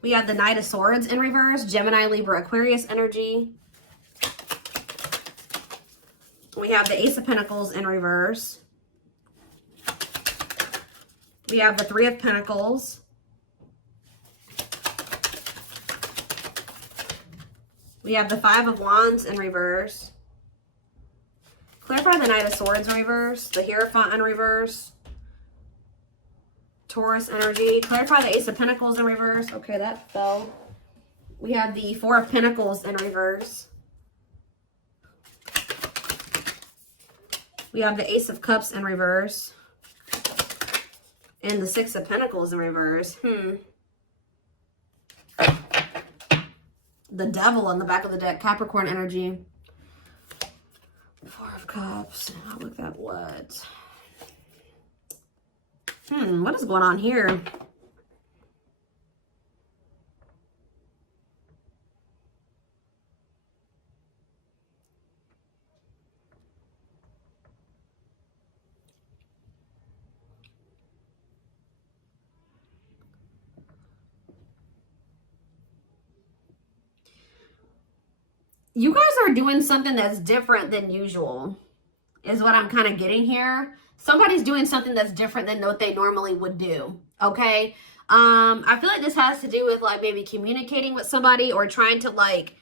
We have the Knight of Swords in reverse, Gemini, Libra, Aquarius energy. We have the Ace of Pentacles in reverse. We have the Three of Pentacles. We have the Five of Wands in reverse. Clarify the Knight of Swords in reverse, the Hierophant in reverse. Taurus energy. Clarify the Ace of Pentacles in reverse. Okay, that fell. We have the Four of Pentacles in reverse. We have the Ace of Cups in reverse. And the Six of Pentacles in reverse. The Devil on the back of the deck. Capricorn energy. Four of Cups. Oh, look at what? What is going on here? You guys are doing something that's different than usual, is what I'm kind of getting here. Somebody's doing something that's different than what they normally would do, okay? I feel like this has to do with, like, maybe communicating with somebody or trying to, like,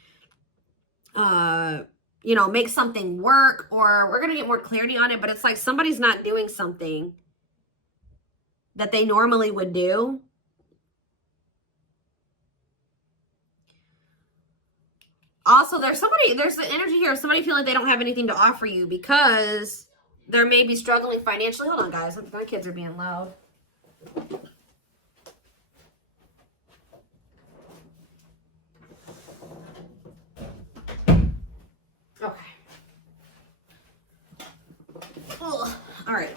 you know, make something work, or we're going to get more clarity on it, but it's like somebody's not doing something that they normally would do. Also, there's the energy here of somebody feeling like they don't have anything to offer you because they may be struggling financially. Hold on, guys. My kids are being loud. Okay. Ugh. All right.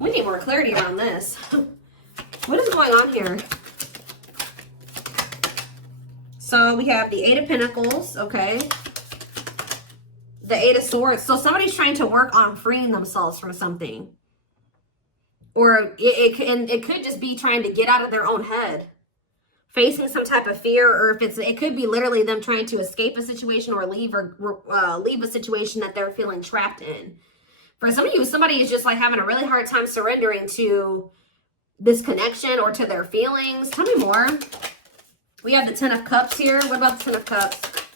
We need more clarity around this. What is going on here? So we have the Eight of Pentacles, okay? The Eight of Swords. So somebody's trying to work on freeing themselves from something. Or it could just be trying to get out of their own head. Facing some type of fear, or if it could be literally them trying to escape a situation or leave a situation that they're feeling trapped in. For some of you, somebody is just like having a really hard time surrendering to this connection or to their feelings. Tell me more. We have the Ten of Cups here. What about the Ten of Cups?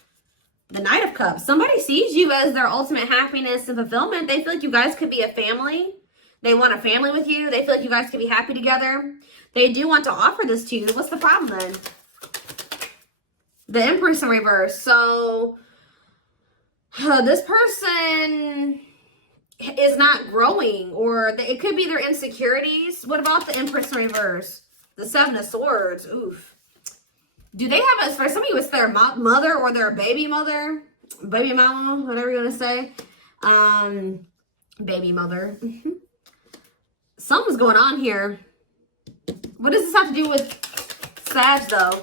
The Knight of Cups. Somebody sees you as their ultimate happiness and fulfillment. They feel like you guys could be a family. They want a family with you. They feel like you guys could be happy together. They do want to offer this to you. What's the problem then? The Empress in reverse. So this person is not growing, or it could be their insecurities. What about the Empress in reverse? The Seven of Swords. Oof. Do they have for some of you, it's their mother or their baby mother, baby mama, whatever you want to say. Baby mother. Something's going on here. What does this have to do with Sag, though?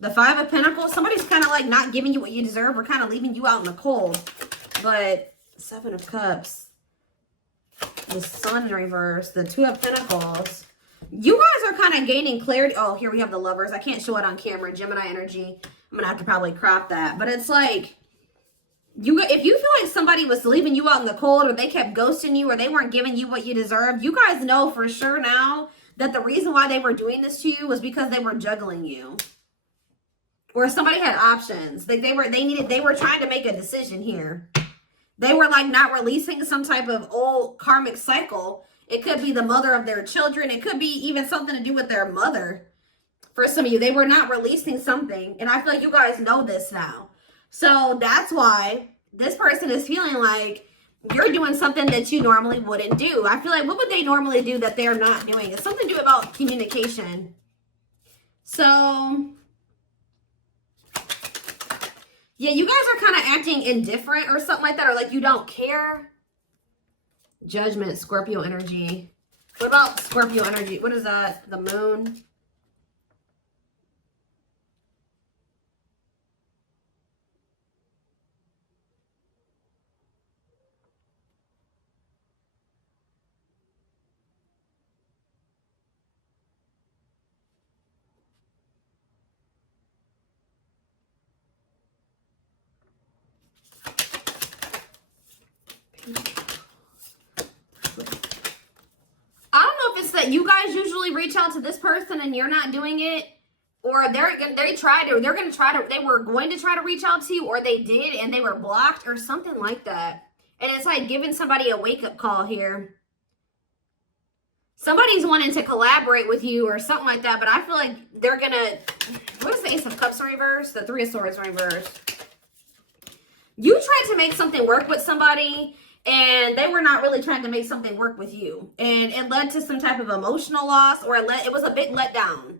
The Five of Pentacles. Somebody's kind of like not giving you what you deserve, or kind of leaving you out in the cold. But Seven of Cups. The Sun in reverse. The Two of Pentacles. You guys are kind of gaining clarity. Oh, here we have the Lovers. I can't show it on camera. Gemini energy. I'm going to have to probably crop that. But it's like, if you feel like somebody was leaving you out in the cold, or they kept ghosting you, or they weren't giving you what you deserve, you guys know for sure now that the reason why they were doing this to you was because they were juggling you. Or somebody had options. Like they were trying to make a decision here. They were like not releasing some type of old karmic cycle. It could be the mother of their children. It could be even something to do with their mother. For some of you, they were not releasing something. And I feel like you guys know this now. So that's why this person is feeling like you're doing something that you normally wouldn't do. I feel like, what would they normally do that they're not doing? It's something to do about communication. So yeah, you guys are kind of acting indifferent or something like that, or like you don't care. Judgment, Scorpio energy. What about Scorpio energy? What is that? The moon. I don't know if it's that you guys usually reach out to this person and you're not doing it, or they were going to try to reach out to you, or they did and they were blocked or something like that. And it's like giving somebody a wake-up call here. Somebody's wanting to collaborate with you or something like that, but I feel like they're going to... What is the Ace of Cups in reverse? The Three of Swords in reverse. You tried to make something work with somebody, and they were not really trying to make something work with you. And it led to some type of emotional loss, or it was a big letdown.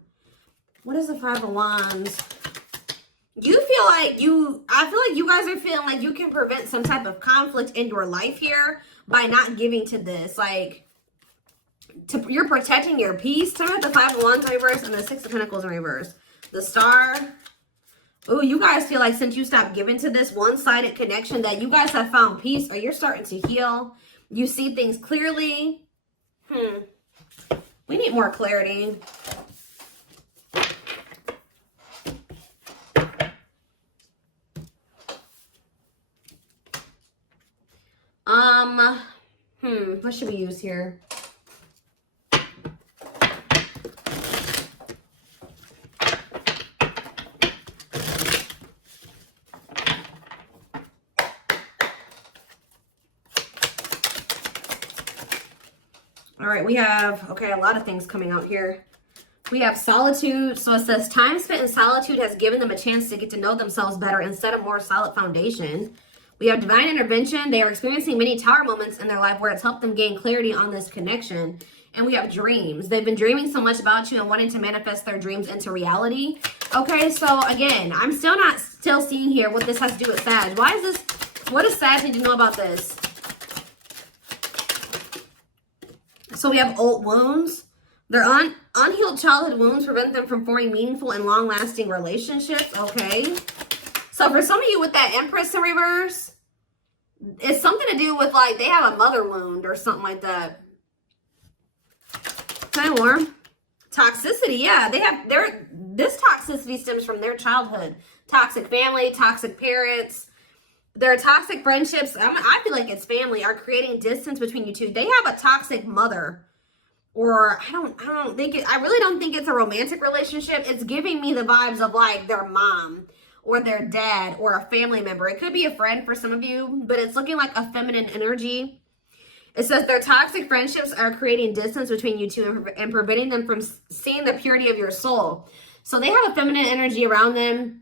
What is the Five of Wands? I feel like you guys are feeling like you can prevent some type of conflict in your life here by not giving to this. Like, you're protecting your peace. Tell me about the Five of Wands in reverse and the Six of Pentacles in reverse. The Star. Oh, you guys feel like since you stopped giving to this one-sided connection that you guys have found peace, or you're starting to heal. You see things clearly. We need more clarity. What should we use here? All right, we have, okay, a lot of things coming out here. We have solitude. So it says, time spent in solitude has given them a chance to get to know themselves better and set a more solid foundation. We have divine intervention. They are experiencing many tower moments in their life where it's helped them gain clarity on this connection. And we have dreams. They've been dreaming so much about you and wanting to manifest their dreams into reality. Okay, so again, I'm still seeing here what this has to do with Sag. Why is this, what does Sag need to know about this? So we have old wounds. Their unhealed childhood wounds prevent them from forming meaningful and long-lasting relationships. Okay. So for some of you with that Empress in reverse, it's something to do with like they have a mother wound or something like that. Kind of warm. Toxicity, yeah. This toxicity stems from their childhood. Toxic family, toxic parents. Their toxic friendships, I feel like it's family, are creating distance between you two. They have a toxic mother. Or I really don't think it's a romantic relationship. It's giving me the vibes of like their mom or their dad or a family member. It could be a friend for some of you, but it's looking like a feminine energy. It says their toxic friendships are creating distance between you two and preventing them from seeing the purity of your soul. So they have a feminine energy around them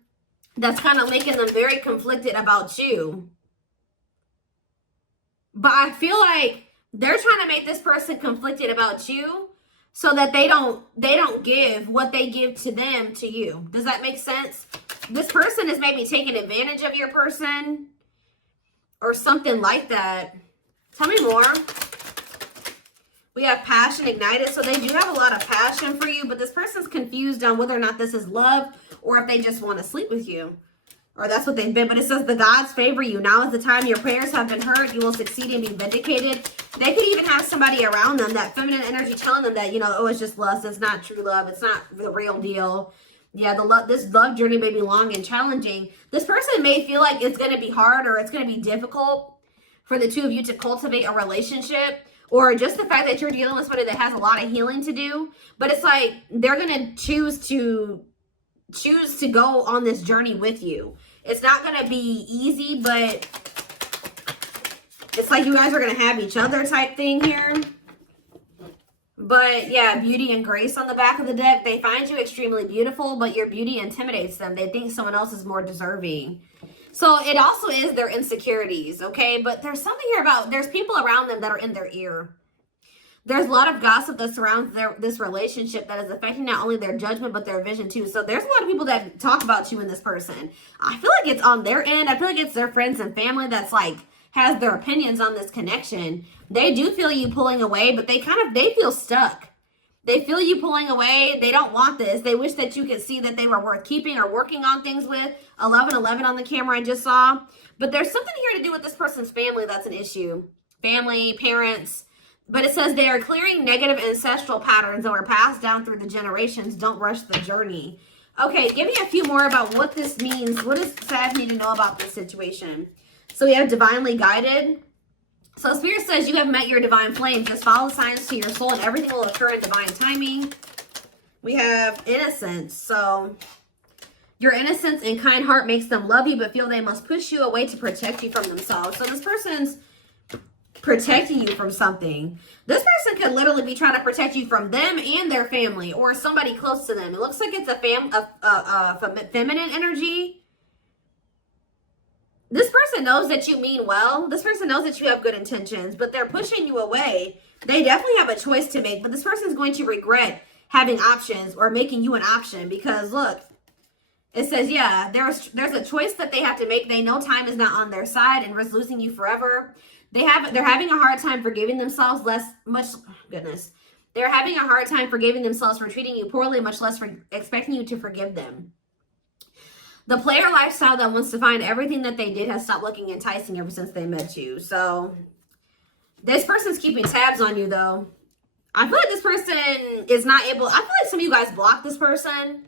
that's kind of making them very conflicted about you. But I feel like they're trying to make this person conflicted about you so that they don't give what they give to them to you. Does that make sense? This person is maybe taking advantage of your person or something like that. Tell me more. We have passion ignited. So they do have a lot of passion for you, but this person's confused on whether or not this is love or if they just want to sleep with you. Or that's what they've been. But it says the gods favor you. Now is the time your prayers have been heard. You will succeed and be vindicated. They could even have somebody around them, that feminine energy telling them that, you know, oh, it's just lust. It's not true love. It's not the real deal. Yeah, this love journey may be long and challenging. This person may feel like it's going to be hard or it's going to be difficult for the two of you to cultivate a relationship. Or just the fact that you're dealing with somebody that has a lot of healing to do. But it's like they're going to choose to go on this journey with you. It's not going to be easy, but it's like you guys are going to have each other type thing here. But yeah, beauty and grace on the back of the deck. They find you extremely beautiful, but your beauty intimidates them. They think someone else is more deserving. So it also is their insecurities, okay? But there's something here about, there's people around them that are in their ear. There's a lot of gossip that surrounds this relationship that is affecting not only their judgment, but their vision too. So there's a lot of people that talk about you and this person. I feel like it's on their end. I feel like it's their friends and family that's like has their opinions on this connection. They do feel you pulling away, but they feel stuck. They feel you pulling away. They don't want this. They wish that you could see that they were worth keeping or working on things with. 1111 on the camera I just saw. But there's something here to do with this person's family that's an issue. Family, parents. But it says they are clearing negative ancestral patterns that were passed down through the generations. Don't rush the journey. Okay, give me a few more about what this means. What does Sag need to know about this situation? So we have divinely guided. So Spirit says you have met your divine flame. Just follow the signs to your soul and everything will occur in divine timing. We have innocence. So your innocence and kind heart makes them love you but feel they must push you away to protect you from themselves. So this person's protecting you from something. This person could literally be trying to protect you from them and their family or somebody close to them. It looks like it's a feminine energy. This person knows that you mean well. This person knows that you have good intentions, but they're pushing you away. They definitely have a choice to make, but this person's going to regret having options or making you an option because look, it says, yeah, there's a choice that they have to make. They know time is not on their side and risk losing you forever. They're having a hard time forgiving themselves, They're having a hard time forgiving themselves for treating you poorly, much less for expecting you to forgive them. The player lifestyle that wants to find everything that they did has stopped looking enticing ever since they met you. So this person's keeping tabs on you though. I feel like this person is not able, I feel like some of you guys blocked this person.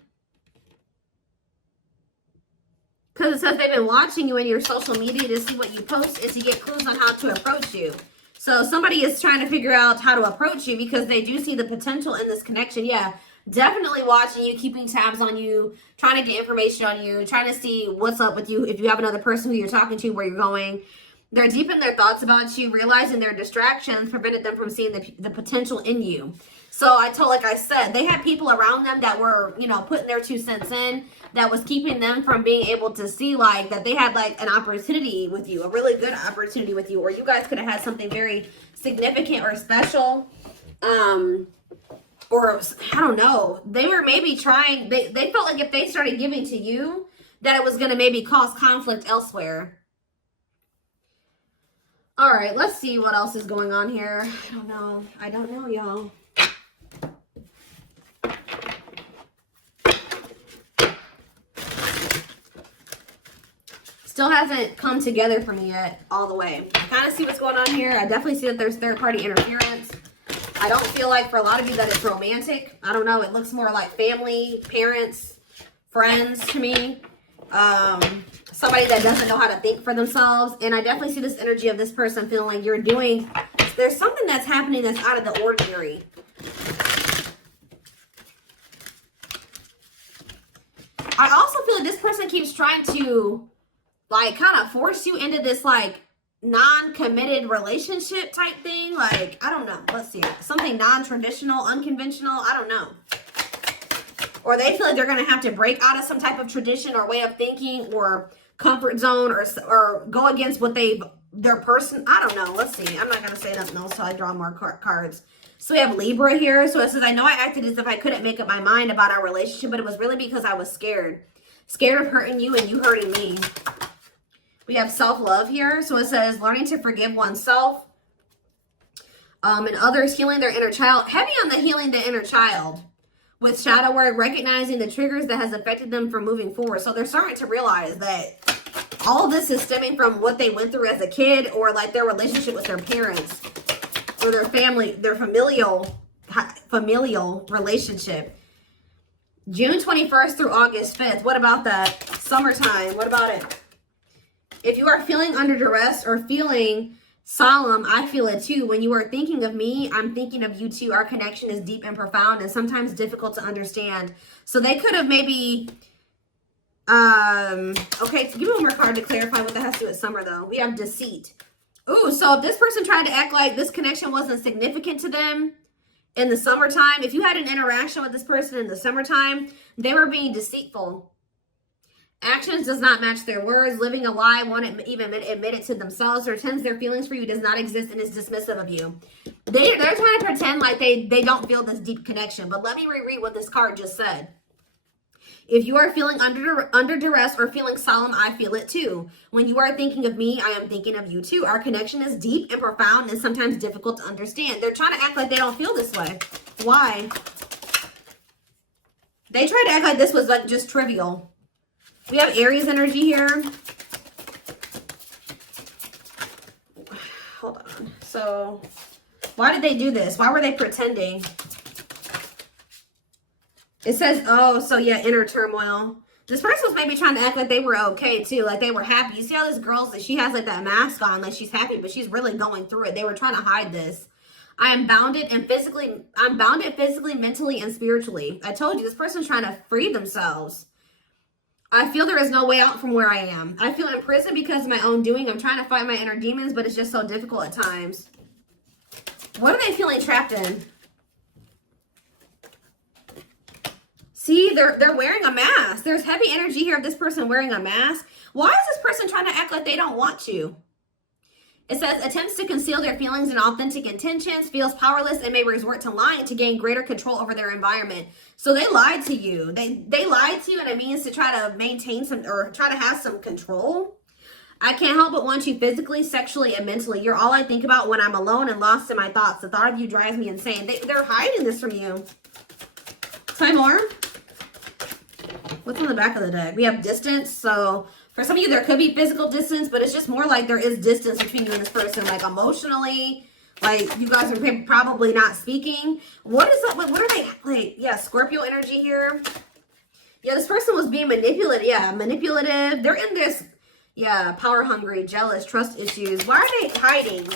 Because it says they've been watching you in your social media to see what you post and to get clues on how to approach you. So somebody is trying to figure out how to approach you because they do see the potential in this connection. Yeah, definitely watching you, keeping tabs on you, trying to get information on you, trying to see what's up with you. If you have another person who you're talking to, where you're going. They're deep in their thoughts about you, realizing their distractions prevented them from seeing the potential in you. So like I said, they had people around them that were, you know, putting their 2 cents in, that was keeping them from being able to see like that they had like an opportunity with you, a really good opportunity with you, or you guys could have had something very significant or special. Or I don't know, they were maybe trying, they felt like if they started giving to you, that it was going to maybe cause conflict elsewhere. All right, let's see what else is going on here. I don't know, y'all. Still hasn't come together for me yet all the way. I kind of see what's going on here. I definitely see that there's third-party interference. I don't feel like for a lot of you that it's romantic. I don't know. It looks more like family, parents, friends to me. Somebody that doesn't know how to think for themselves. And I definitely see this energy of this person feeling like there's something that's happening that's out of the ordinary. I also feel like this person keeps trying to like kind of force you into this like non-committed relationship type thing. Like, I don't know. Let's see. Something non-traditional, unconventional. I don't know. Or they feel like they're going to have to break out of some type of tradition or way of thinking or comfort zone or go against what their person. I don't know. Let's see. I'm not going to say nothing else until I draw more cards. So we have Libra here. So it says, I know I acted as if I couldn't make up my mind about our relationship, but it was really because I was scared. Scared of hurting you and you hurting me. We have self-love here. So it says learning to forgive oneself and others, healing their inner child. Heavy on the healing the inner child. With shadow work, recognizing the triggers that has affected them from moving forward. So they're starting to realize that all of this is stemming from what they went through as a kid or like their relationship with their parents or their family, their familial relationship. June 21st through August 5th. What about that? Summertime. What about it? If you are feeling under duress or feeling solemn, I feel it too. When you are thinking of me, I'm thinking of you too. Our connection is deep and profound and sometimes difficult to understand. So they could have maybe, okay, give me one more card to clarify what that has to do with summer though. We have deceit. Ooh, so if this person tried to act like this connection wasn't significant to them in the summertime, if you had an interaction with this person in the summertime, they were being deceitful. Actions does not match their words. Living a lie, won't even admit it to themselves, or pretends their feelings for you does not exist and is dismissive of you. They're trying to pretend like they don't feel this deep connection. But let me reread what this card just said. If you are feeling under duress or feeling solemn, I feel it too. When you are thinking of me, I am thinking of you too. Our connection is deep and profound and sometimes difficult to understand. They're trying to act like they don't feel this way. Why? They tried to act like this was like just trivial. We have Aries energy here. Hold on. So, why did they do this? Why were they pretending? It says, oh, so yeah, inner turmoil. This person was maybe trying to act like they were okay too, like they were happy. You see how this girl, that she has like that mask on, like she's happy, but she's really going through it. They were trying to hide this. I'm bounded physically, mentally, and spiritually. I told you, this person's trying to free themselves. I feel there is no way out from where I am. I feel in prison because of my own doing. I'm trying to fight my inner demons, but it's just so difficult at times. What are they feeling trapped in? See, they're wearing a mask. There's heavy energy here of this person wearing a mask. Why is this person trying to act like they don't want you? It says, attempts to conceal their feelings and authentic intentions, feels powerless, and may resort to lying to gain greater control over their environment. So they lied to you. They lied to you, and it means to try to maintain some, or try to have some control. I can't help but want you physically, sexually, and mentally. You're all I think about when I'm alone and lost in my thoughts. The thought of you drives me insane. They're hiding this from you. Try more. What's on the back of the deck? We have distance. So for some of you, there could be physical distance, but it's just more like there is distance between you and this person, like emotionally. Like you guys are probably not speaking. What is that? What are they like? Yeah, Scorpio energy here. Yeah, this person was being manipulative. Yeah, manipulative. They're in this, yeah, power hungry, jealous, trust issues. Why are they hiding?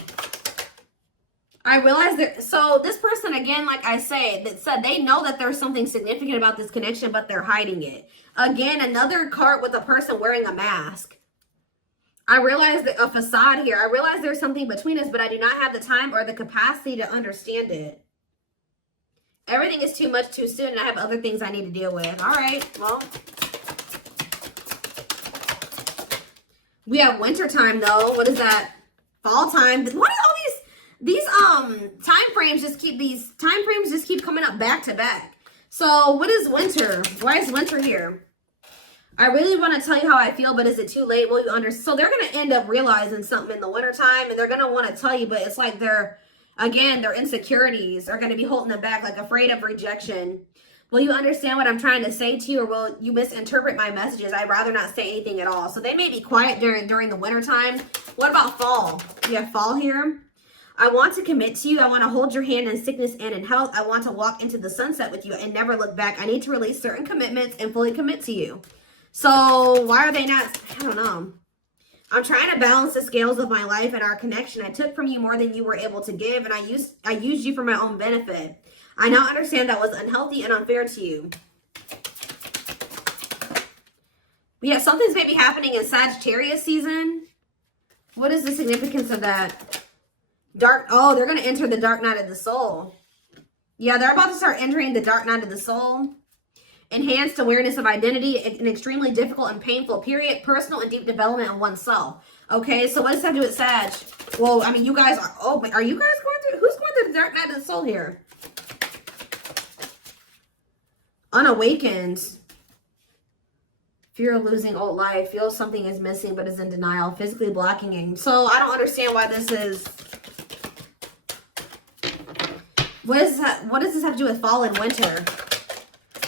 I realize that, so this person, again, like I say, that said they know that there's something significant about this connection, but they're hiding it. Again, another card with a person wearing a mask. I realize that a facade here. I realize there's something between us, but I do not have the time or the capacity to understand it. Everything is too much too soon, and I have other things I need to deal with. All right, well. We have winter time, though. What is that? Fall time. What are all these time frames just keep coming up back to back. So what is winter? Why is winter here? I really want to tell you how I feel, but is it too late? Will you understand? So they're going to end up realizing something in the wintertime, and they're going to want to tell you, but it's like their insecurities are going to be holding them back, like afraid of rejection. Will you understand what I'm trying to say to you, or will you misinterpret my messages? I'd rather not say anything at all. So they may be quiet during the wintertime. What about fall? We have fall here. I want to commit to you. I want to hold your hand in sickness and in health. I want to walk into the sunset with you and never look back. I need to release certain commitments and fully commit to you. So why are they not? I don't know. I'm trying to balance the scales of my life and our connection. I took from you more than you were able to give, and I used you for my own benefit. I now understand that was unhealthy and unfair to you. We have something's maybe happening in Sagittarius season. What is the significance of that? They're going to enter the dark night of the soul. Yeah, they're about to start entering the dark night of the soul. Enhanced awareness of identity, an extremely difficult and painful period, personal and deep development of oneself. Okay, so what does that do with Sag? Well, I mean, you guys are, are you guys going through, who's going through the dark night of the soul here? Unawakened. Fear of losing old life, feels something is missing but is in denial, physically blocking it. So I don't understand why this is. What does this have to do with fall and winter?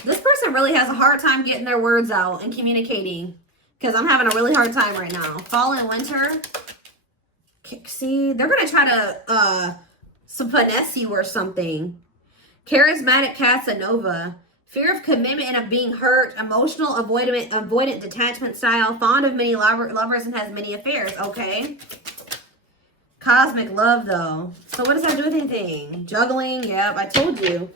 This person really has a hard time getting their words out and communicating, because I'm having a really hard time right now. Fall and winter. See, they're going to try to finesse you or something. Charismatic Casanova. Fear of commitment and of being hurt. Emotional avoidant detachment style. Fond of many lovers and has many affairs. Okay. Cosmic love, though. So what does that do with anything? Juggling. Yep, I told you.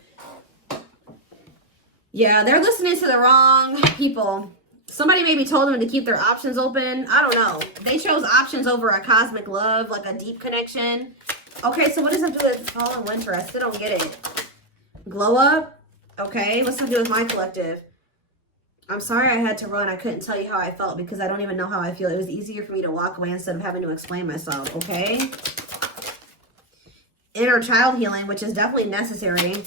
Yeah, they're listening to the wrong people. Somebody maybe told them to keep their options open. I don't know. They chose options over a cosmic love, like a deep connection. Okay, so what does that do with fall and winter? I still don't get it. Glow up. Okay, what's that do with my collective? I'm sorry I had to run. I couldn't tell you how I felt because I don't even know how I feel. It was easier for me to walk away instead of having to explain myself, okay? Inner child healing, which is definitely necessary.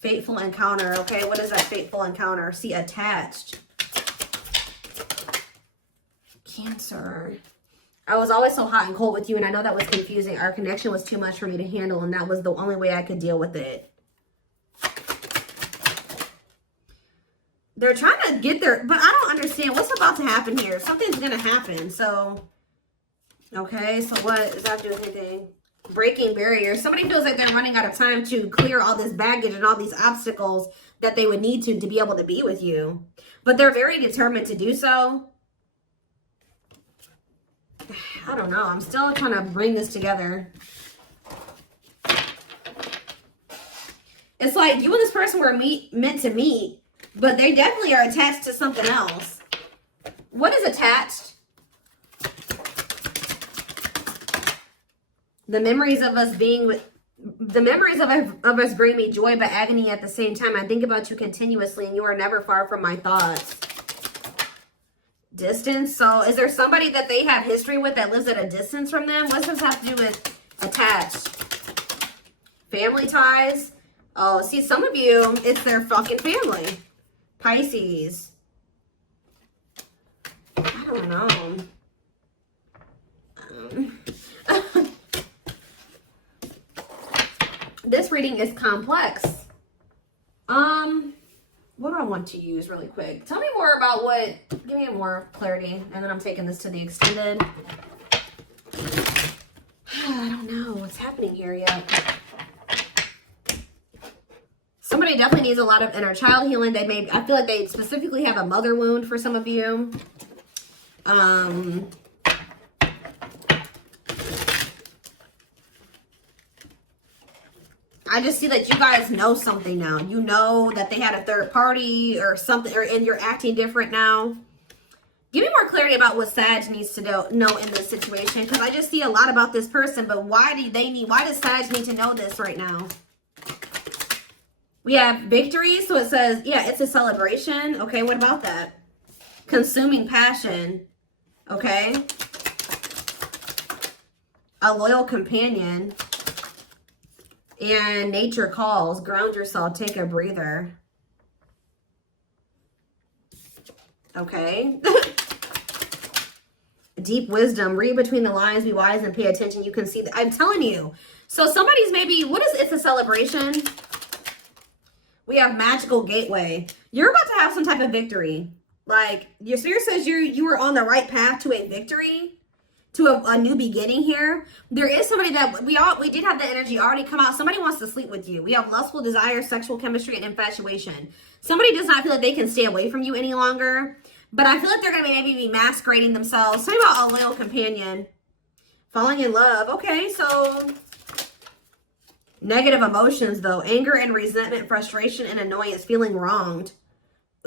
Fateful encounter. Okay, what is that fateful encounter? See, attached. Cancer. I was always so hot and cold with you, and I know that was confusing. Our connection was too much for me to handle, and that was the only way I could deal with it. They're trying to get there, but I don't understand what's about to happen here. Something's going to happen. So, okay, so what is that doing anything? Breaking barriers. Somebody feels like they're running out of time to clear all this baggage and all these obstacles that they would need to be able to be with you. But they're very determined to do so. I don't know. I'm still trying to bring this together. It's like you and this person were meant to meet, but they definitely are attached to something else. What is attached? The memories of us being with, the memories of us bring me joy but agony at the same time. I think about you continuously and you are never far from my thoughts. Distance. So is there somebody that they have history with that lives at a distance from them? What does this have to do with attached? Family ties. Oh, see, some of you, it's their fucking family. Pisces. I don't know. This reading is complex. What do I want to use really quick? Tell me more about what, give me more clarity, and then I'm taking this to the extended. I don't know what's happening here yet. Somebody definitely needs a lot of inner child healing. They may, I feel like they specifically have a mother wound for some of you. I just see that you guys know something now. You know that they had a third party or something, and you're acting different now. Give me more clarity about what Sag needs to know in this situation, because I just see a lot about this person, but why does Sag need to know this right now? We have victory, so it says, yeah, it's a celebration. Okay, what about that? Consuming passion. Okay. A loyal companion. And nature calls. Ground yourself. Take a breather. Okay. Deep wisdom. Read between the lines. Be wise and pay attention. You can see that. I'm telling you. So somebody's maybe, what is it's a celebration? We have magical gateway. You're about to have some type of victory. Like, your spirit says you were on the right path to a victory. To a new beginning here. There is somebody that we did have the energy already come out. Somebody wants to sleep with you. We have lustful desire, sexual chemistry, and infatuation. Somebody does not feel like they can stay away from you any longer. But I feel like they're going to maybe be masquerading themselves. Something about a loyal companion. Falling in love. Okay, so negative emotions though. Anger and resentment, frustration and annoyance, feeling wronged.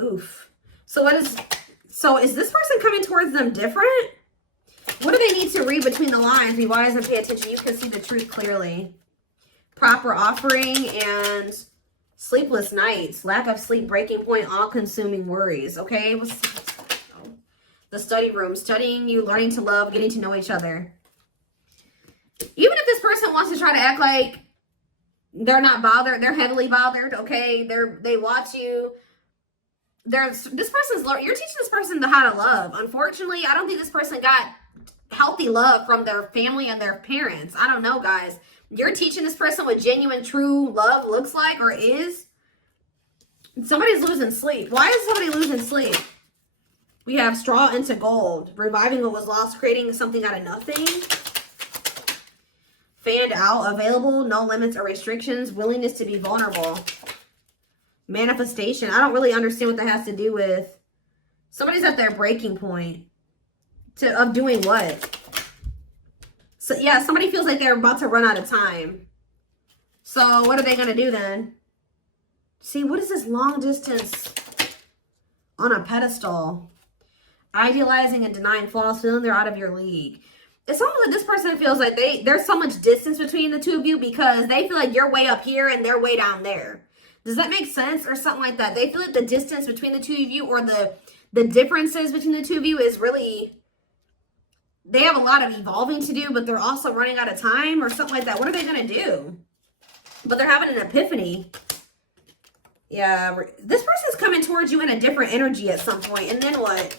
Oof. So is this person coming towards them different? What do they need to read between the lines? Be wise and pay attention. You can see the truth clearly. Proper offering and sleepless nights. Lack of sleep, breaking point, all-consuming worries. Okay? The study room. Studying you, learning to love, getting to know each other. Even if this person wants to try to act like they're not bothered, they're heavily bothered, okay? They watch you. You're teaching this person how to love. Unfortunately, I don't think this person got healthy love from their family and their parents. I don't know, guys. You're teaching this person what genuine, true love looks like or is. Somebody's losing sleep. Why is somebody losing sleep? We have straw into gold. Reviving what was lost, creating something out of nothing. Fanned out, available, no limits or restrictions. Willingness to be vulnerable. Manifestation. I don't really understand what that has to do with. Somebody's at their breaking point. Of doing what? So yeah, somebody feels like they're about to run out of time. So what are they going to do then? See, what is this long distance on a pedestal? Idealizing and denying flaws, feeling they're out of your league. It's almost like this person feels like there's so much distance between the two of you because they feel like you're way up here and they're way down there. Does that make sense? Or something like that. They feel like the distance between the two of you or the differences between the two of you is really... They have a lot of evolving to do, but they're also running out of time or something like that. What are they going to do? But they're having an epiphany. Yeah, this person's coming towards you in a different energy at some point, and then what?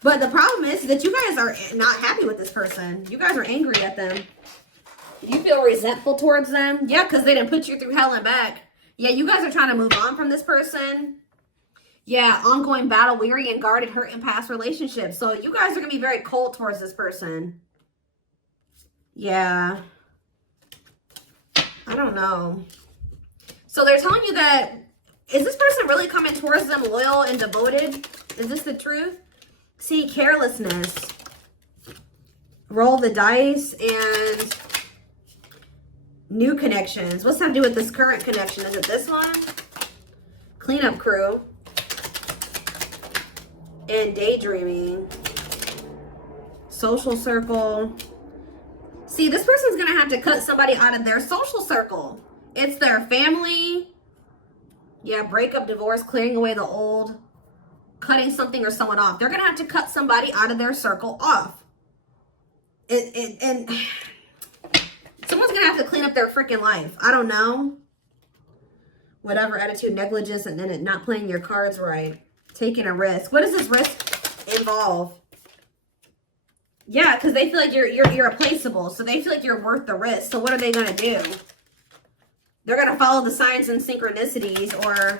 But the problem is that you guys are not happy with this person. You guys are angry at them. You feel resentful towards them. Yeah, because they didn't put you through hell and back. Yeah, you guys are trying to move on from this person. Yeah, ongoing battle, weary, and guarded, hurt in past relationships. So you guys are going to be very cold towards this person. Yeah. I don't know. So they're telling you that, is this person really coming towards them loyal and devoted? Is this the truth? See, carelessness. Roll the dice and new connections. What's that to do with this current connection? Is it this one? Cleanup crew. And daydreaming. Social circle. See, this person's going to have to cut somebody out of their social circle. It's their family. Yeah, breakup, divorce, clearing away the old, cutting something or someone off. They're going to have to cut somebody out of their circle off. And someone's going to have to clean up their freaking life. I don't know. Whatever attitude, negligence, and then it not playing your cards right. Taking a risk. What does this risk involve? Yeah, because they feel like you're irreplaceable. So they feel like you're worth the risk. So what are they going to do? They're going to follow the signs and synchronicities. Or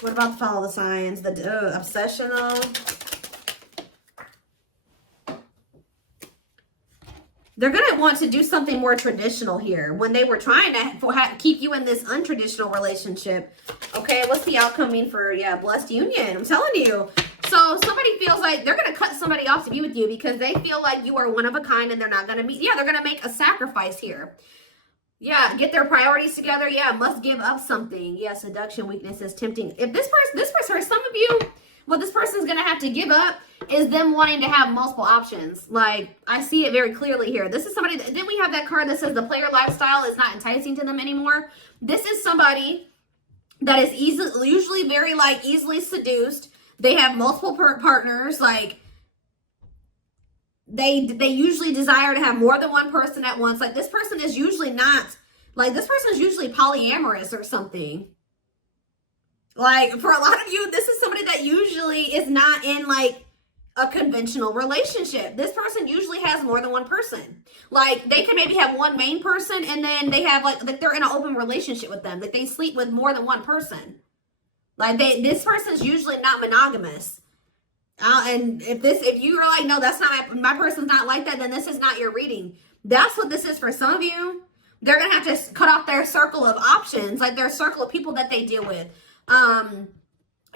what about follow the signs? The obsessional. They're going to want to do something more traditional here. When they were trying to keep you in this untraditional relationship. Okay, what's the outcome mean for, yeah, blessed union? I'm telling you. So somebody feels like they're going to cut somebody off to be with you because they feel like you are one of a kind and they're not going to meet. Yeah, they're going to make a sacrifice here. Yeah, get their priorities together. Yeah, must give up something. Yeah, seduction, weaknesses, tempting. If this person, some of you, what this person's going to have to give up is them wanting to have multiple options. Like, I see it very clearly here. This is somebody, then we have that card that says the player lifestyle is not enticing to them anymore. This is somebody that is usually very, like, easily seduced. They have multiple partners. Like, they usually desire to have more than one person at once. Like, this person is usually not, like, this person is usually polyamorous or something. Like, for a lot of you, this is somebody that usually is not in, like, a conventional relationship. This person usually has more than one person. Like, they can maybe have one main person and then they have, like they're in an open relationship with them. Like, they sleep with more than one person. Like, this person's usually not monogamous. And if you are like, no, that's not, my person's not like that, then this is not your reading. That's what this is for some of you. They're going to have to cut off their circle of options, like their circle of people that they deal with.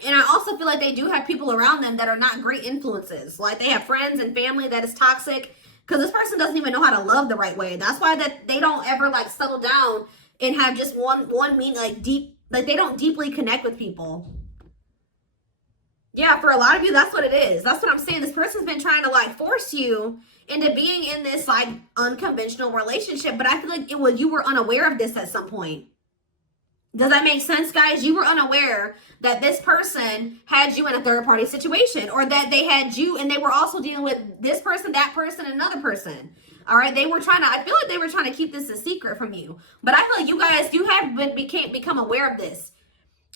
And I also feel like they do have people around them that are not great influences. Like, they have friends and family that is toxic because this person doesn't even know how to love the right way. That's why that they don't ever, like, settle down and have just one mean, like, deep, like, they don't deeply connect with people. Yeah, for a lot of you, that's what it is. That's what I'm saying. This person's been trying to, like, force you into being in this, like, unconventional relationship. But I feel like you were unaware of this at some point. Does that make sense, guys? You were unaware that this person had you in a third-party situation, or that they had you and they were also dealing with this person, that person, another person. All right, they were trying to, I feel like they were trying to keep this a secret from you. But I feel like you guys, you have become aware of this.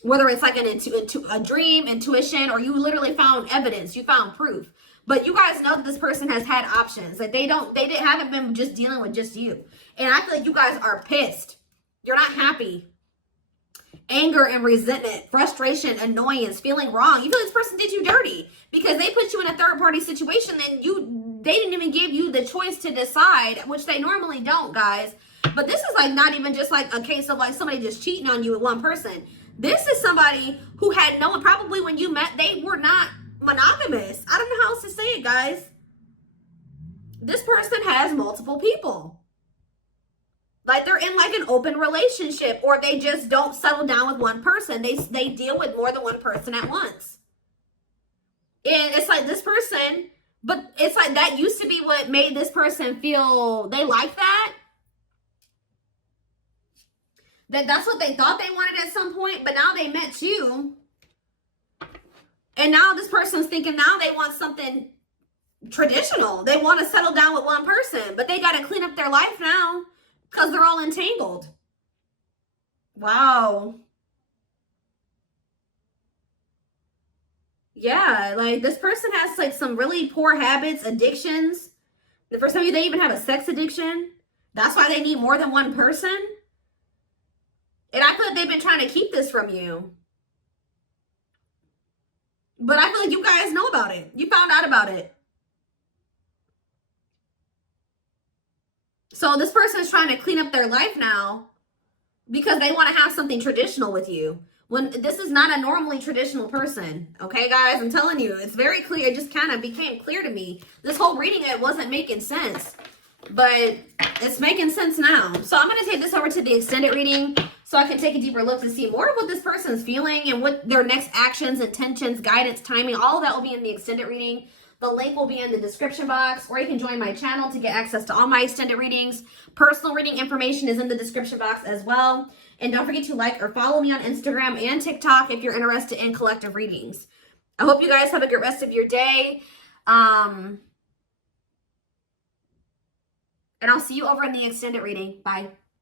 Whether it's like a dream, intuition, or you literally found evidence, you found proof. But you guys know that this person has had options. Like, haven't been just dealing with just you. And I feel like you guys are pissed. You're not happy. Anger and resentment, frustration, annoyance, feeling wrong. You feel like this person did you dirty because they put you in a third-party situation and they didn't even give you the choice to decide, which they normally don't, guys. But this is like not even just like a case of like somebody just cheating on you with one person. This is somebody who had no one, probably when you met, they were not monogamous. I don't know how else to say it, guys. This person has multiple people. Like, they're in like an open relationship, or they just don't settle down with one person. They deal with more than one person at once. And it's like this person, but it's like that used to be what made this person feel they like that. That's what they thought they wanted at some point, but now they met you. And now this person's thinking now they want something traditional. They want to settle down with one person, but they got to clean up their life now because they're all entangled. Wow. Yeah, like this person has like some really poor habits, addictions. For some of you, they even have a sex addiction. That's why they need more than one person. And I feel like they've been trying to keep this from you. But I feel like you guys know about it. You found out about it. So this person is trying to clean up their life now because they want to have something traditional with you. When this is not a normally traditional person. Okay, guys, I'm telling you, it's very clear. It just kind of became clear to me. This whole reading, it wasn't making sense. But it's making sense now. So I'm going to take this over to the extended reading so I can take a deeper look to see more of what this person's feeling and what their next actions, intentions, guidance, timing, all of that will be in the extended reading. The link will be in the description box, or you can join my channel to get access to all my extended readings. Personal reading information is in the description box as well. And don't forget to like or follow me on Instagram and TikTok if you're interested in collective readings. I hope you guys have a good rest of your day. And I'll see you over in the extended reading. Bye.